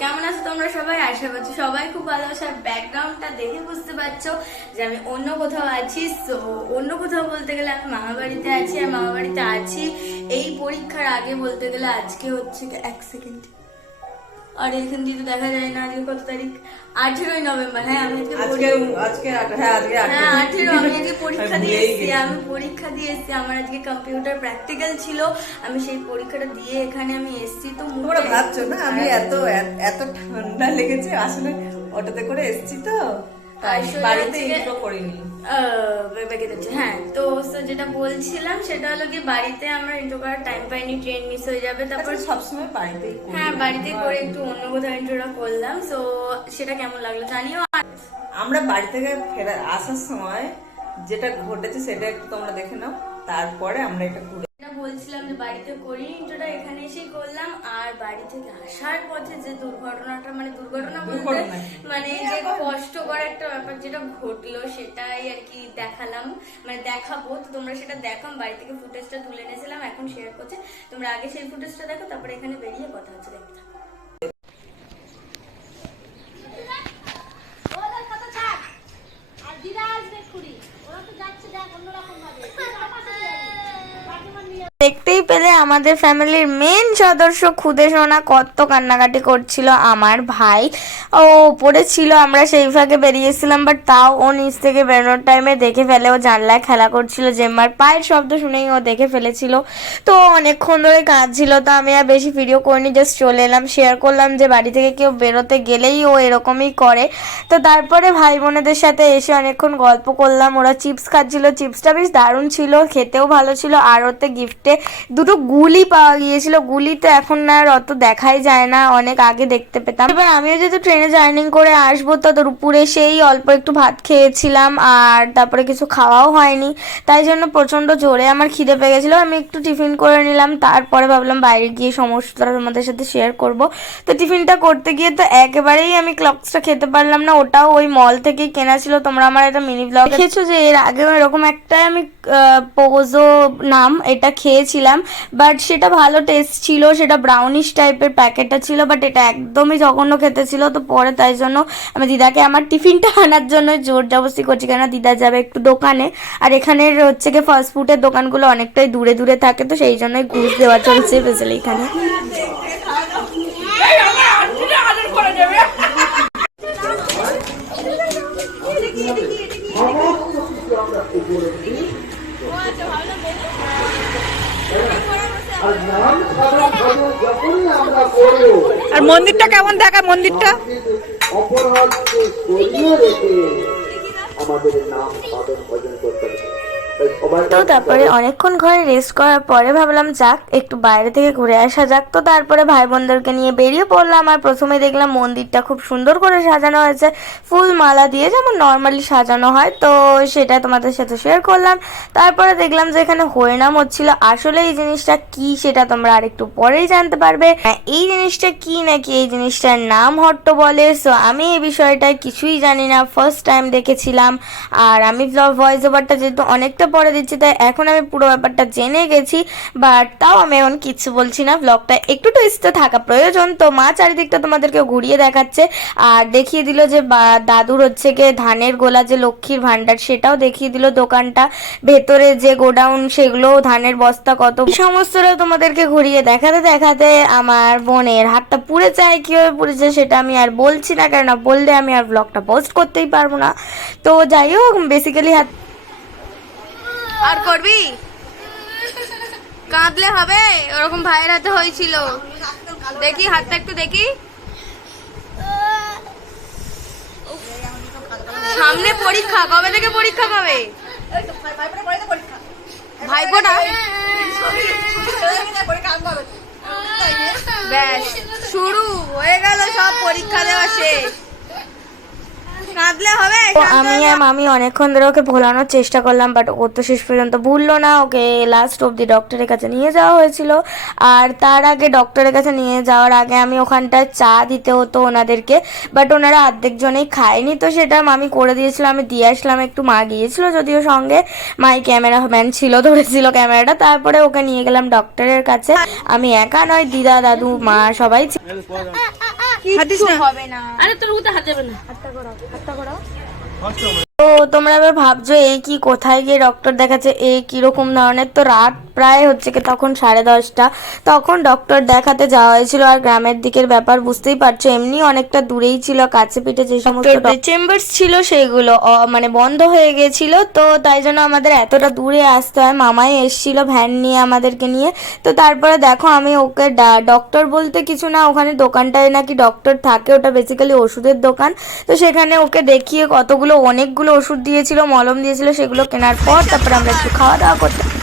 কেমন আছো তোমরা সবাই? আশা করছি সবাই খুব ভালো আছো। আর ব্যাকগ্রাউন্ডটা দেখে বুঝতে পারছ যে আমি অন্য কোথাও আছি। সো অন্য কোথাও বলতে গেলে আমি মামা বাড়িতে আছি। আর মামা বাড়িতে আছি। এই পরীক্ষার আগে বলতে গেলে আজকে হচ্ছে এক সেকেন্ড আর এখান দিয়ে দেখা যায় না আজকে কত তারিখ? আঠেরোই নভেম্বর। হ্যাঁ আমি আজকে আজকে হ্যাঁ হ্যাঁ। আঠেরো। আমি আজকে পরীক্ষা দিয়ে এসেছি আমি পরীক্ষা দিয়ে এসেছি আমার আজকে কম্পিউটার প্র্যাকটিক্যাল ছিল আমি সেই পরীক্ষাটা দিয়ে এখানে আমি এসেছি তো তোমরা ভাবছ না আমি এত এত- এত ঠান্ডা লেগেছে আসলে অটোতে করে এসেছি তো? বাড়িতে ইন্ট্রো করিনি। হ্যাঁ তো যেটা বলছিলাম সেটা হলো কি বাড়িতে আমরা ইন্ট্রো করার টাইম পাইনি ট্রেন মিস হয়ে যাবে তারপর তারপর সবসময় হ্যাঁ বাড়িতে করে একটু অন্য কোথাও ইন্ট্রোটা করলাম সেটা কেমন লাগল জানিও? আমরা বাড়ি থেকে ফেরা আসার সময় যেটা ঘটেছে সেটা একটু তোমরা দেখে নাও তারপরে আমরা এটা বলছিলাম যে বাড়িতে করি ইন্ট্রোটা এখানে এসেই করলাম। আর বাড়ি থেকে আসার পথে যে দুর্ঘটনাটা মানে দুর্ঘটনা বলতে মানে যে কষ্টকর একটা ব্যাপার যেটা ঘটলো সেটাই আর কি দেখালাম। মানে দেখাবো তো তোমরা সেটা দেখাম বাড়ি থেকে ফুটেজটা তুলে এনেছিলাম এখন শেয়ার করছে। তোমরা আগে সেই ফুটেজটা দেখো তারপরে এখানে বেরিয়ে কথা হচ্ছে দেখতে থাকো। ওদের কথা ছাড় আর দিদা আসবে খুঁড়ি ওরা তো যাচ্ছে দেখ অন্যরকম ভাবে আমার সাথে যাবে কাকিমা নিয়ে দেখতেই পেলে আমাদের ফ্যামিলির মেন সদস্য খুদে সোনা কত কান্নাকাটি করছিল আমার ভাই। ও উপরে ছিল, আমরা সেই ফাঁকে বেরিয়েছিলাম বাট তাও ও নিচ থেকে বেরোনোর টাইমে দেখে ফেলে, ও জানলায় খেলা করছিল, জেম্মার পায়ের শব্দ শুনেই ও দেখে ফেলেছিল। তো অনেকক্ষণ ধরে কাঁদছিল, তো আমি আর বেশি ভিডিও করিনি জাস্ট চলে এলাম শেয়ার করলাম যে বাড়ি থেকে কেউ বেরোতে গেলেই ও এরকমই করে। তো তারপরে ভাই বোনেদের সাথে এসে অনেকক্ষণ গল্প করলাম, ওরা চিপস খাচ্ছিল চিপসটা বেশ দারুণ ছিল, খেতেও ভালো ছিল, আর ওতে গিফটে দুটো গুলি পাওয়া গিয়েছিল। গুলি তো এখন আর অত দেখাই যায় না, অনেক আগে দেখতে পেতাম। এবার আমিও যেহেতু ট্রেনে জার্নিং করে আসব, তো দুপুরে সেই অল্প একটু ভাত খেয়েছিলাম আর তারপরে কিছু খাওয়াও হয়নি। তাই জন্য প্রচণ্ড জোরে আমার খিদে পেয়ে গেছিল। আমি একটু টিফিন করে নিলাম, তারপরে ভাবলাম বাইরে গিয়ে সমস্যাটা তোমাদের সাথে শেয়ার করব। তো টিফিনটা করতে গিয়ে তো একেবারেই আমি ক্লক্সটা খেতে পারলাম না, ওটাও ওই মল থেকেই কেনা ছিল। তোমরা আমার একটা মিনি ব্লগ দেখেছ যে এর আগেও এরকম একটা আমি পোজো নাম, এটা খেয়েছিলাম বাট সেটা ভালো টেস্ট ছিল, সেটা ব্রাউনিশ টাইপের প্যাকেটটা ছিল বাট এটা একদমই জঘন্য খেতে ছিল, তো পরে তাই জন্য আমি দিদাকে আমার টিফিনটা আনার জন্য জোর জবস্তি করছি কেন দিদা যাবে একটু দোকানে, আর এখানের হচ্ছে গিয়ে ফাস্ট ফুডের দোকানগুলো অনেকটাই দূরে দূরে থাকে, তো সেই জন্যই ঘুষ দেওয়া চলছে স্পেশালি এখানে। মন্দিরটা কেমন দেখা মন্দিরটা? আমাদের নাম সাধন ভজন করতে তো তারপরে অনেকক্ষণ ঘরে রেস্ট করার পরে ভাবলাম, যাক, একটু বাইরে থেকে ঘুরে আসা যাক। তো তারপরে ভাই বোনদেরকে নিয়ে বেরিয়ে পড়লাম আর প্রথমে দেখলাম মন্দিরটা খুব সুন্দর করে সাজানো হয়েছে। ফুল মালা দিয়ে যেমন নর্মালি সাজানো হয়, তো সেটা তোমাদের সাথে শেয়ার করলাম। তারপরে দেখলাম যে এখানে হরিনাম হচ্ছিল। আসলে এই জিনিসটা কি সেটা তোমরা আরেকটু পরেই জানতে পারবে। এই জিনিসটা কি নাকি এই জিনিসটার নাম হট্ট বলে? সো আমি এই বিষয়টায় কিছুই জানি না। ফার্স্ট টাইম দেখেছিলাম। আর আমি ভয়েস ওভারটা যেহেতু অনেকটা পরে দিচ্ছি, তাই এখন আমি পুরো ব্যাপারটা জেনে গেছি বাট তাও আমি এখন কিচ্ছু বলছি না। ব্লগটা একটু টুইস্টে থাকা প্রয়োজন, তো মা চারিদিকটা তোমাদেরকে ঘুরিয়ে দেখাচ্ছে। আর দেখিয়ে দিল যে দাদুর হচ্ছে গিয়ে ধানের গোলা যে লক্ষ্মীর ভান্ডার সেটাও দেখিয়ে দিল দোকানটা। ভেতরে যে গোডাউন, সেগুলো, ধানের বস্তা কত। সমস্তটা তোমাদেরকে ঘুরিয়ে দেখাতে দেখাতে আমার বোনের হাতটা পুড়ে যায়, কীভাবে পুড়েছে সেটা আমি আর বলছি না, কেননা বললে আমি আর ব্লগটা পোস্ট করতেই পারব না। তো যাই হোক বেসিক্যালি হাত আর করবি? কাঁদলে হবে, ওরকম ভাইয়ের হাতে হয়েছিল। দেখি, হাতটা একটু দেখি। সামনে পরীক্ষা, কবে থেকে পরীক্ষা কবে ভাইপোটা? ব্যাস, শুরু, হয়ে গেল সব পরীক্ষা দেওয়া শেষ। তো আমি আর মামি অনেকক্ষণ ধরে ওকে ভোলানোর চেষ্টা করলাম বাট ও তো শেষ পর্যন্ত ভুললো না। ওকে লাস্ট অবধি ডক্টরের কাছে নিয়ে যাওয়া হয়েছিল। আর তার আগে ডক্টরের কাছে নিয়ে যাওয়ার আগে আমি ওখানটায় চা দিতে হতো ওনাদেরকে বাট ওনারা অর্ধেক জনেই খায়নি তো সেটা মামি করে দিয়েছিল। আমি দিয়ে আসলাম একটু মা গিয়েছিল যদিও সঙ্গে। মাই ক্যামেরাম্যান ছিল ধরেছিল ক্যামেরাটা তারপরে ওকে নিয়ে গেলাম ডক্টরের কাছে। আমি একা নয় দিদা দাদু মা সবাই ছিল। হাতিস না? আরে তোর উতে হাত যাবে না। তো তোমরা এবার ভাবছ এই কি কোথায় গিয়ে ডক্টর দেখাচ্ছে? এই কীরকম ধরনের? তো রাত প্রায় হচ্ছে কি তখন সাড়ে দশটা। তখন ডক্টর দেখাতে যাওয়া হয়েছিল আর গ্রামের দিকের ব্যাপার বুঝতেই পারছ এমনি অনেকটা দূরেই ছিল কাছে পিঠে যে সমস্ত চেম্বার্স ছিল সেগুলো মানে বন্ধ হয়ে গেছিল তো তাই জন্য আমাদের এতটা দূরে আসতে হয়। মামাই এসছিল ভ্যান নিয়ে আমাদেরকে নিয়ে। তো তারপরে দেখো আমি ওকে ডক্টর বলতে কিছু না ওখানে দোকানটায় নাকি ডক্টর থাকে ওটা বেসিক্যালি ওষুধের দোকান। তো সেখানে ওকে দেখিয়ে কতগুলো অনেকগুলো ওষুধ দিয়েছিল মলম দিয়েছিল সেগুলো কেনার পর তারপরে আমরা একটু খাওয়া দাওয়া করতে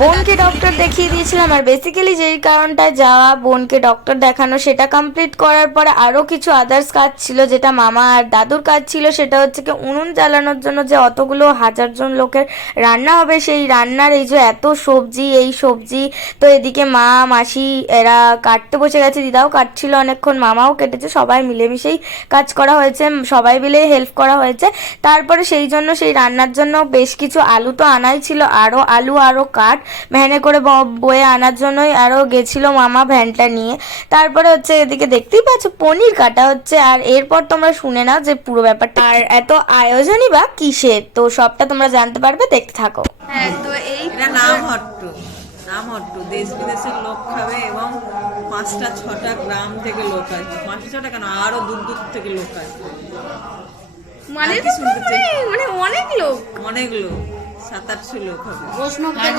বোনকে ডক্টর দেখিয়ে দিয়েছিলাম আর বেসিক্যালি যেই কারণটায় যাওয়া, বোনকে ডক্টর দেখানো, সেটা কমপ্লিট করার পরে আরও কিছু আদার্স কাজ ছিল, যেটা মামা আর দাদুর কাজ ছিল, সেটা হচ্ছে কি উনুন জ্বালানোর জন্য যে অতগুলো হাজারজন লোকের রান্না হবে, সেই রান্নার এই যে এত সবজি, এই সবজি, তো এদিকে মা, মাসি এরা কাটতে বসে গেছে, দিদাও কাটছিল অনেকক্ষণ, মামাও কেটেছে, সবাই মিলেমিশেই কাজ করা হয়েছে, সবাই মিলে হেল্প করা হয়েছে। তারপরে সেই জন্য, সেই রান্নার জন্য বেশ কিছু আলু তো আনাই ছিল আরও আলু আরও কাঠ ভ্যানে করে ব- বয়ে আনার জন্যই আরও গেছিল মামা ভ্যানটা নিয়ে। তারপরে হচ্ছে এদিকে দেখতেই পাচ্ছ পনির কাটা হচ্ছে আর এরপর তোমরা শুনে নাও যে পুরো ব্যাপারটা আর এত আয়োজনই বা কিসের? তো সবটা তোমরা জানতে পারবে দেখতে থাকো। হ্যাঁ তো এই নাম হট্টু। নাম হট্টু। দেশ বিদেশের লোক খাবে এবং পাঁচটা ছটা গ্রাম থেকে লোক আসবে। পাঁচটা ছটা কেন? আরও দূর দূর থেকে লোক আসবে। মানে চাই? মানে অনেক লোক। অনেক লোক। সাত আটশো লোক হবে। বৈষ্ণবদের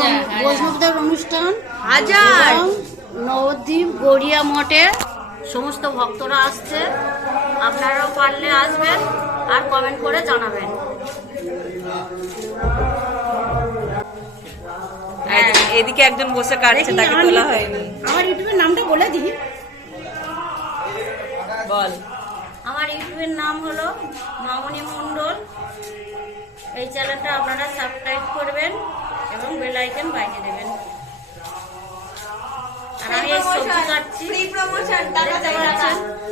বৈষ্ণবদের অনুষ্ঠান হাজার। নবদ্বীপ গড়িয়া মঠে সমস্ত ভক্তরা আসছে। আপনারাও পারলে আসবেন আর কমেন্ট করে জানাবেন। এদিকে একজন বসে কাটছে তাকে তোলা হয়নি। আমার ইউটিউবের নামটা বলে দিই। বল। আমার ইউটিউবের নাম হলো মামনি মণ্ডল। এই চ্যানেলটা আপনারা সাবস্ক্রাইব করবেন এবং বেল আইকন বাজিয়ে দেবেন। আর আমি এই সবজি কাটছি। ফ্রি প্রমোশন টাকা চাই টাকা।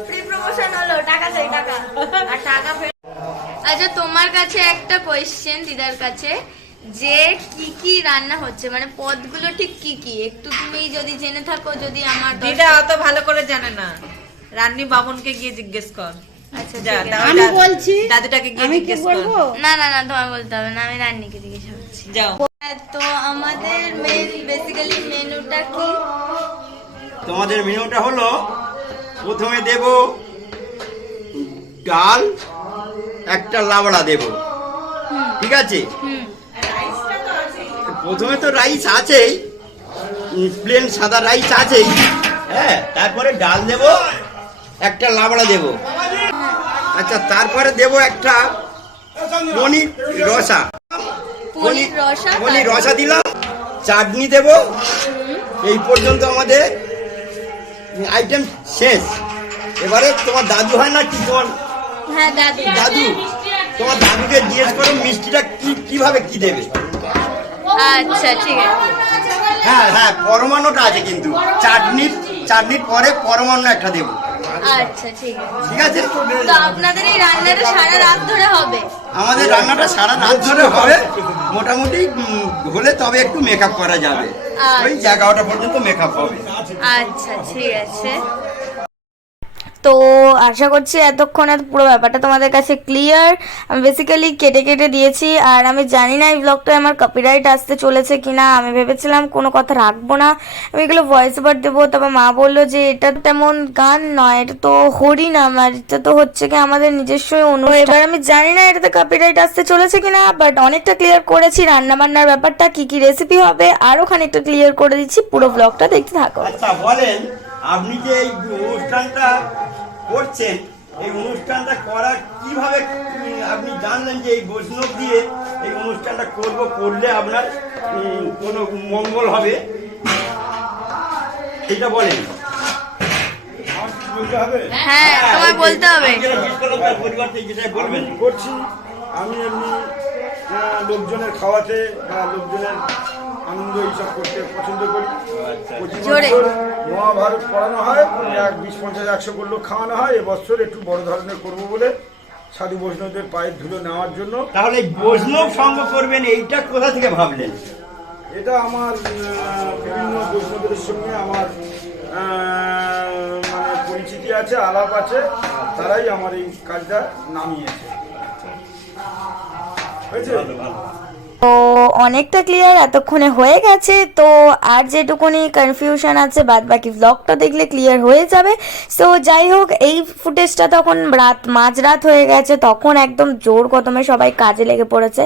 ফ্রি প্রমোশন হলো টাকা চাই টাকা। আর টাকা আচ্ছা তোমার কাছে একটা কোয়েশ্চেন দিদার কাছে যে কি কি রান্না হচ্ছে? মানে পদগুলো ঠিক কি কি? একটু তুমি যদি জেনে থাকো যদি আমার দিদা অত ভালো করে জানে না। রান্নি বামনকে গিয়ে জিজ্ঞেস কর। আচ্ছা আমি বলছি দাদুটাকে আমি কি বলব? না না না তোমার বলতে হবে না আমি রান্নিকে জিজ্ঞেস করছি। যাও। তো আমাদের মেন বেসিক্যালি মেনুটা কি? তোমাদের মেনুটা হলো প্রথমে দেব ডাল একটা লাবড়া দেব। ঠিক আছে? প্রথমে তো রাইস আছেই প্লেন সাদা রাইস আছেই। হ্যাঁ তারপরে ডাল দেব একটা লাবড়া দেব। আচ্ছা তারপরে দেব একটা পনির রসা। পনির রসা, পনির রসা দিলাম চাটনি দেব। এই পর্যন্ত আমাদের আইটেম শেষ। এবারে তোমার দাদু হয় না কি তোমার হ্যাঁ দাদু। দাদু তোমার দাদুকে জিজ্ঞেস করো মিষ্টিটা কি কীভাবে কি দেবে। আচ্ছা ঠিক আছে। হ্যাঁ হ্যাঁ পরমাণুটা আছে কিন্তু। চাটনির চাটনির পরে পরমাণু একটা দেবো। আচ্ছা ঠিক আছে। ঠিক আছে তো আপনাদের এই রান্নাটা সারা রাত ধরে হবে? আমাদের রান্নাটা সারা রাত ধরে হবে। মোটামুটি হলে তবে একটু মেকআপ করা যাবে। ওই এগারোটা পর্যন্ত মেকআপ হবে। আচ্ছা ঠিক আছে। তো আশা করছি এতক্ষণে পুরো ব্যাপারটা তোমাদের কাছে ক্লিয়ার আমি বেসিক্যালি কেটে কেটে দিয়েছি, আর আমি জানি না এই ব্লগটা আমার কপিরাইট আসতে চলেছে কি না আমি ভেবেছিলাম কোনো কথা রাখব না। আমি এগুলো ভয়েস ওভার দেবো তারপর মা বলল যে এটা তেমন গান নয়, এটা তো হরি নাম আর এটা তো হচ্ছে কি আমাদের নিজস্ব অনুষ্ঠান। এবার আমি জানি না এটাতে কপিরাইট আসতে চলেছে কিনা বাট অনেকটা ক্লিয়ার করেছি রান্না বান্নার ব্যাপারটা, কি কি রেসিপি হবে আরও খানিকটা ক্লিয়ার করে দিচ্ছি। পুরো ব্লগটা দেখতে থাকো। আচ্ছা বলেন আপনি যে এই অনুষ্ঠানটা করছেন এই অনুষ্ঠানটা করা কীভাবে আপনি জানলেন যে এই বৈষ্ণব দিয়ে এই অনুষ্ঠানটা করব করলে আপনার কোনো মঙ্গল হবে? এটা বলেন। বলতে হবে। হ্যাঁ তোমায় বলতে হবে করছি আমি এমনি লোকজনের খাওয়াতে বা লোকজনের আনন্দ এইসব করতে পছন্দ করি। প্রতি বছর মহাভারত পড়ানো হয় এক বিশ পঞ্চাশ একশো করলেও খাওয়ানো হয় এবছর একটু বড় ধরনের করব বলে সাধু বৈষ্ণবদের পায়ের ধুলো নেওয়ার জন্য। তাহলে বৈষ্ণব সঙ্গ করবেন এইটা কোথা থেকে ভাবলেন? এটা আমার বিভিন্ন বৈষ্ণবদের সঙ্গে আমার মানে পরিচিতি আছে আলাপ আছে তারাই আমার এই কাজটা নামিয়েছে। হয়েছে? তো অনেকটা ক্লিয়ার এতক্ষণে হয়ে গেছে। তো আর যেটুকুনি কনফিউশন আছে বাদ বাকি ব্লগটা দেখলে ক্লিয়ার হয়ে যাবে। সো যাই হোক, এই ফুটেজটা তখন রাত, মাঝরাত হয়ে গেছে। তখন একদম জোর কদমে সবাই কাজে লেগে পড়েছে।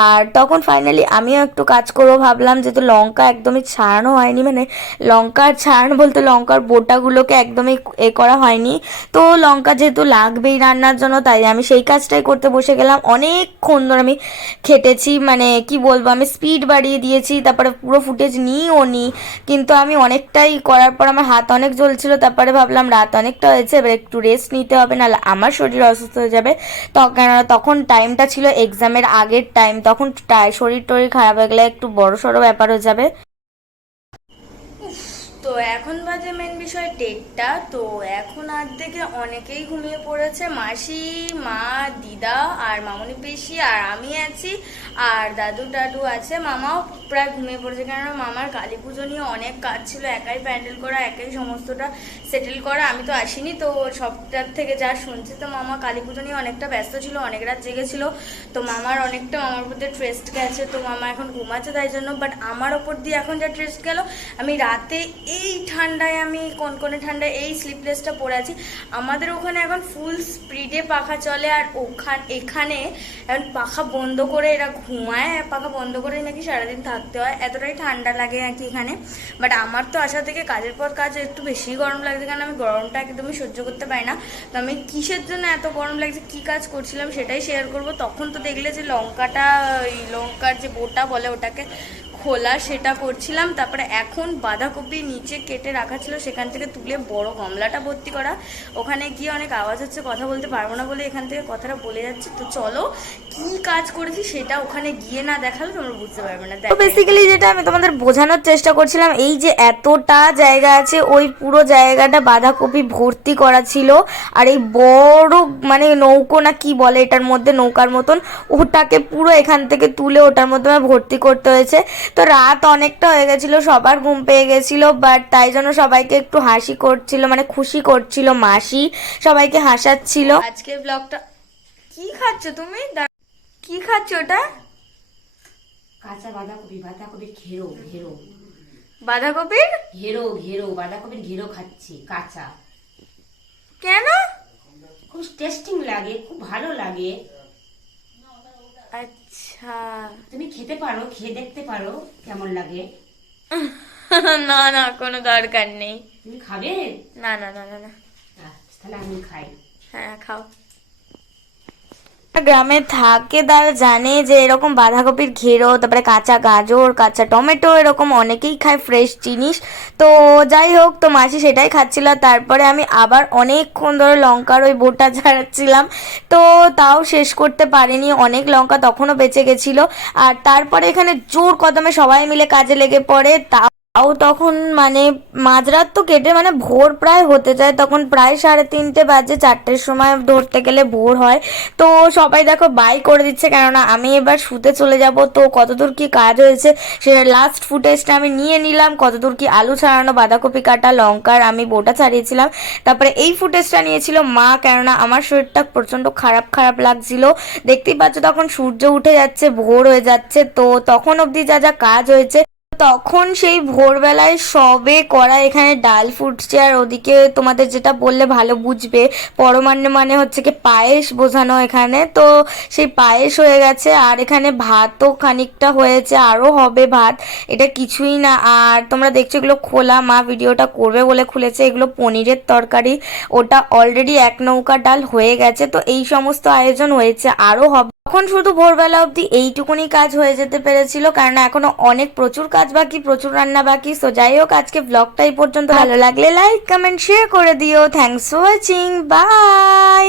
আর তখন ফাইনালি আমিও একটু কাজ করব ভাবলাম, যেহেতু লঙ্কা একদমই ছাড়ানো হয়নি। মানে লঙ্কার ছাড়ানো বলতে লঙ্কার বোটাগুলোকে একদমই এ করা হয়নি। তো লঙ্কা যেহেতু লাগবেই রান্নার জন্য, তাই আমি সেই কাজটাই করতে বসে গেলাম। অনেকক্ষণ ধরে আমি খেটেছি মানে কি বলব, আমি স্পিড বাড়িয়ে দিয়েছি, তারপরে পুরো ফুটেজ নিইও নি। কিন্তু আমি অনেকটাই করার পর আমার হাত অনেক জ্বলছিল, তারপরে ভাবলাম রাত অনেকটা হয়েছে, এবার একটু রেস্ট নিতে হবে, নাহলে আমার শরীর অসুস্থ হয়ে যাবে। তখন তখন টাইমটা ছিল এক্সামের আগের টাইম তখন শরীর টরীর খারাপ হয়ে গেলে একটু বড় সড়ো ব্যাপার হয়ে যাবে। তো এখন বাজে মেন বিষয় ডেটটা তো এখন আর থেকে অনেকেই ঘুমিয়ে পড়েছে। মাসি, মা, দিদা আর মামনি পিসি আর আমি আছি। আর দাদু দাদু আছে। মামাও প্রায় ঘুমিয়ে পড়েছে। কারণ মামার কালী পুজো নিয়ে অনেক কাজ ছিল। একাই প্যান্ডেল করা, একাই সমস্তটা সেটেল করা। আমি তো আসিনি, তো সবটার থেকে যা শুনছি, তো মামা কালী পুজো নিয়ে অনেকটা ব্যস্ত ছিল, অনেক রাত জেগেছিল তো মামার অনেকটা, মামার প্রতি ট্রেস্ট গেছে। তো মামা এখন ঘুমাচ্ছে, তাই জন্য। বাট আমার ওপর দিয়ে এখন যা ট্রেস্ট গেল, আমি রাতে এই ঠান্ডায় আমি, কনকনে ঠান্ডায় এই স্লিপলেসটা পরে আছি। আমাদের ওখানে এখন ফুল স্পিডে পাখা চলে আর ওখান, এখানে এখন পাখা বন্ধ করে এরা ঘুমায়, পাখা বন্ধ করে নাকি সারাদিন থাকতে হয়। এতটাই ঠান্ডা লাগে নাকি এখানে। বাট আমার তো আসা থেকে কাজের পর কাজ একটু বেশি গরম লাগছে কারণ আমি গরমটা একদমই সহ্য করতে পারি না। তো আমি কিসের জন্য এত গরম লাগছে, কি কাজ করছিলাম সেটাই শেয়ার করব। তখন তো দেখলে যে লঙ্কাটা, ওই লঙ্কার যে বোটা বলে ওটাকে খোলা সেটা করছিলাম তারপরে এখন বাঁধাকপি নিচে কেটে রাখা ছিল সেখান থেকে তুলে বড় গামলাটা ভর্তি করা। ওখানে গিয়ে অনেক আওয়াজ হচ্ছে কথা বলতে পারব না বলে এখান থেকে কথাটা বলে যাচ্ছে। তো চলো কি কাজ করেছি সেটা ওখানে গিয়ে না দেখালে তোমরা বুঝতে পারবে না। তো বেসিক্যালি যেটা আমি তোমাদের বোঝানোর চেষ্টা করছিলাম এই যে এতটা জায়গা আছে ওই পুরো জায়গাটা বাঁধাকপি ভর্তি করা ছিল আর এই বড় মানে নৌকো না কি বলে এটার মধ্যে নৌকার মতন ওটাকে পুরো এখান থেকে তুলে ওটার মধ্যে ভর্তি করতে হয়েছে। তো রাত অনেকটা হয়ে গেছিল সবার ঘুম পেয়ে গেছিল বাট তাই জন্য সবাইকে একটু হাসি করছিল মানে খুশি করছিল মাসি সবাইকে হাসাচ্ছিল। আজকে ব্লগটা কি খাচ্ছ তুমি? কি খাচ্ছ ওটা? কাঁচা বাঁধাকপি বাঁধাকপির ঘেরো ঘেরো। বাঁধাকপির? ঘেরো ঘেরো বাঁধাকপির ঘেরো খাচ্ছি কাঁচা। কেন? খুব টেস্টিং লাগে খুব ভালো লাগে। আচ্ছা। তুমি খেতে পারো খেয়ে দেখতে পারো কেমন লাগে। না না কোনো দরকার নেই। তুমি খাবে? না না না না না। তাহলে আমি খাই। হ্যাঁ খাও। গ্রামে থাকে তারা জানে যে এরকম বাঁধাকপির ঘেরো, তারপরে কাঁচা গাজর, কাঁচা টমেটো, এরকম অনেকেই খায় ফ্রেশ জিনিস। তো যাই হোক, তো মাসি সেটাই খাচ্ছিল। তারপরে আমি আবার অনেকক্ষণ ধরে লঙ্কার ওই বোটা ছাড়াচ্ছিলাম তো তাও শেষ করতে পারিনি। অনেক লঙ্কা তখনও বেঁচে গেছিল। আর তারপরে এখানে জোর কদমে সবাই মিলে কাজে লেগে পড়ে। তা তাও তখন মানে মাঝরাত তো কেটে মানে ভোর প্রায় হতে যায়, তখন প্রায় সাড়ে তিনটে বাজে চারটের সময় ধরতে গেলে ভোর হয়। তো সবাই দেখো বাই করে দিচ্ছে, কেননা আমি এবার শুতে চলে যাব। তো কতদূর কি কাজ হয়েছে, সে লাস্ট ফুটেজটা আমি নিয়ে নিলাম। কতদূর কি আলু ছাড়ানো, বাঁধাকপি কাটা, লঙ্কার আমি বোটা ছাড়িয়েছিলাম। তারপরে এই ফুটেজটা নিয়েছিল মা, কেননা আমার শরীরটা প্রচণ্ড খারাপ খারাপ লাগছিল। দেখতেই পাচ্ছ তখন সূর্য উঠে যাচ্ছে, ভোর হয়ে যাচ্ছে। তো তখন অবধি যা যা কাজ হয়েছে তখন সেই ভোরবেলায় সবে করা এখানে ডাল ফুটছে, আর ওদিকে তোমাদের যেটা বললে ভালো বুঝবে, পরমান্ন মানে হচ্ছে কি পায়েস বোঝানো এখানে। তো সেই পায়েস হয়ে গেছে, আর এখানে ভাতও খানিকটা হয়েছে, আরও হবে ভাত, এটা কিছুই না। আর তোমরা দেখছ এগুলো খোলা, মা ভিডিওটা করবে বলে খুলেছে, এগুলো পনিরের তরকারি, ওটা অলরেডি এক নৌকা ডাল হয়ে গেছে, তো এই সমস্ত আয়োজন হয়েছে, আরও হবে তখন শুধু ভোরবেলা অব্দি এইটুকুনি কাজ হয়ে যেতে পেরেছিল কারণ এখনও অনেক প্রচুর কাজ বাকি প্রচুর রান্না বাকি। সো যাই হোক আজকে ব্লগটা এই পর্যন্ত। ভালো লাগলে লাইক কমেন্ট শেয়ার করে দিও। Thanks for watching by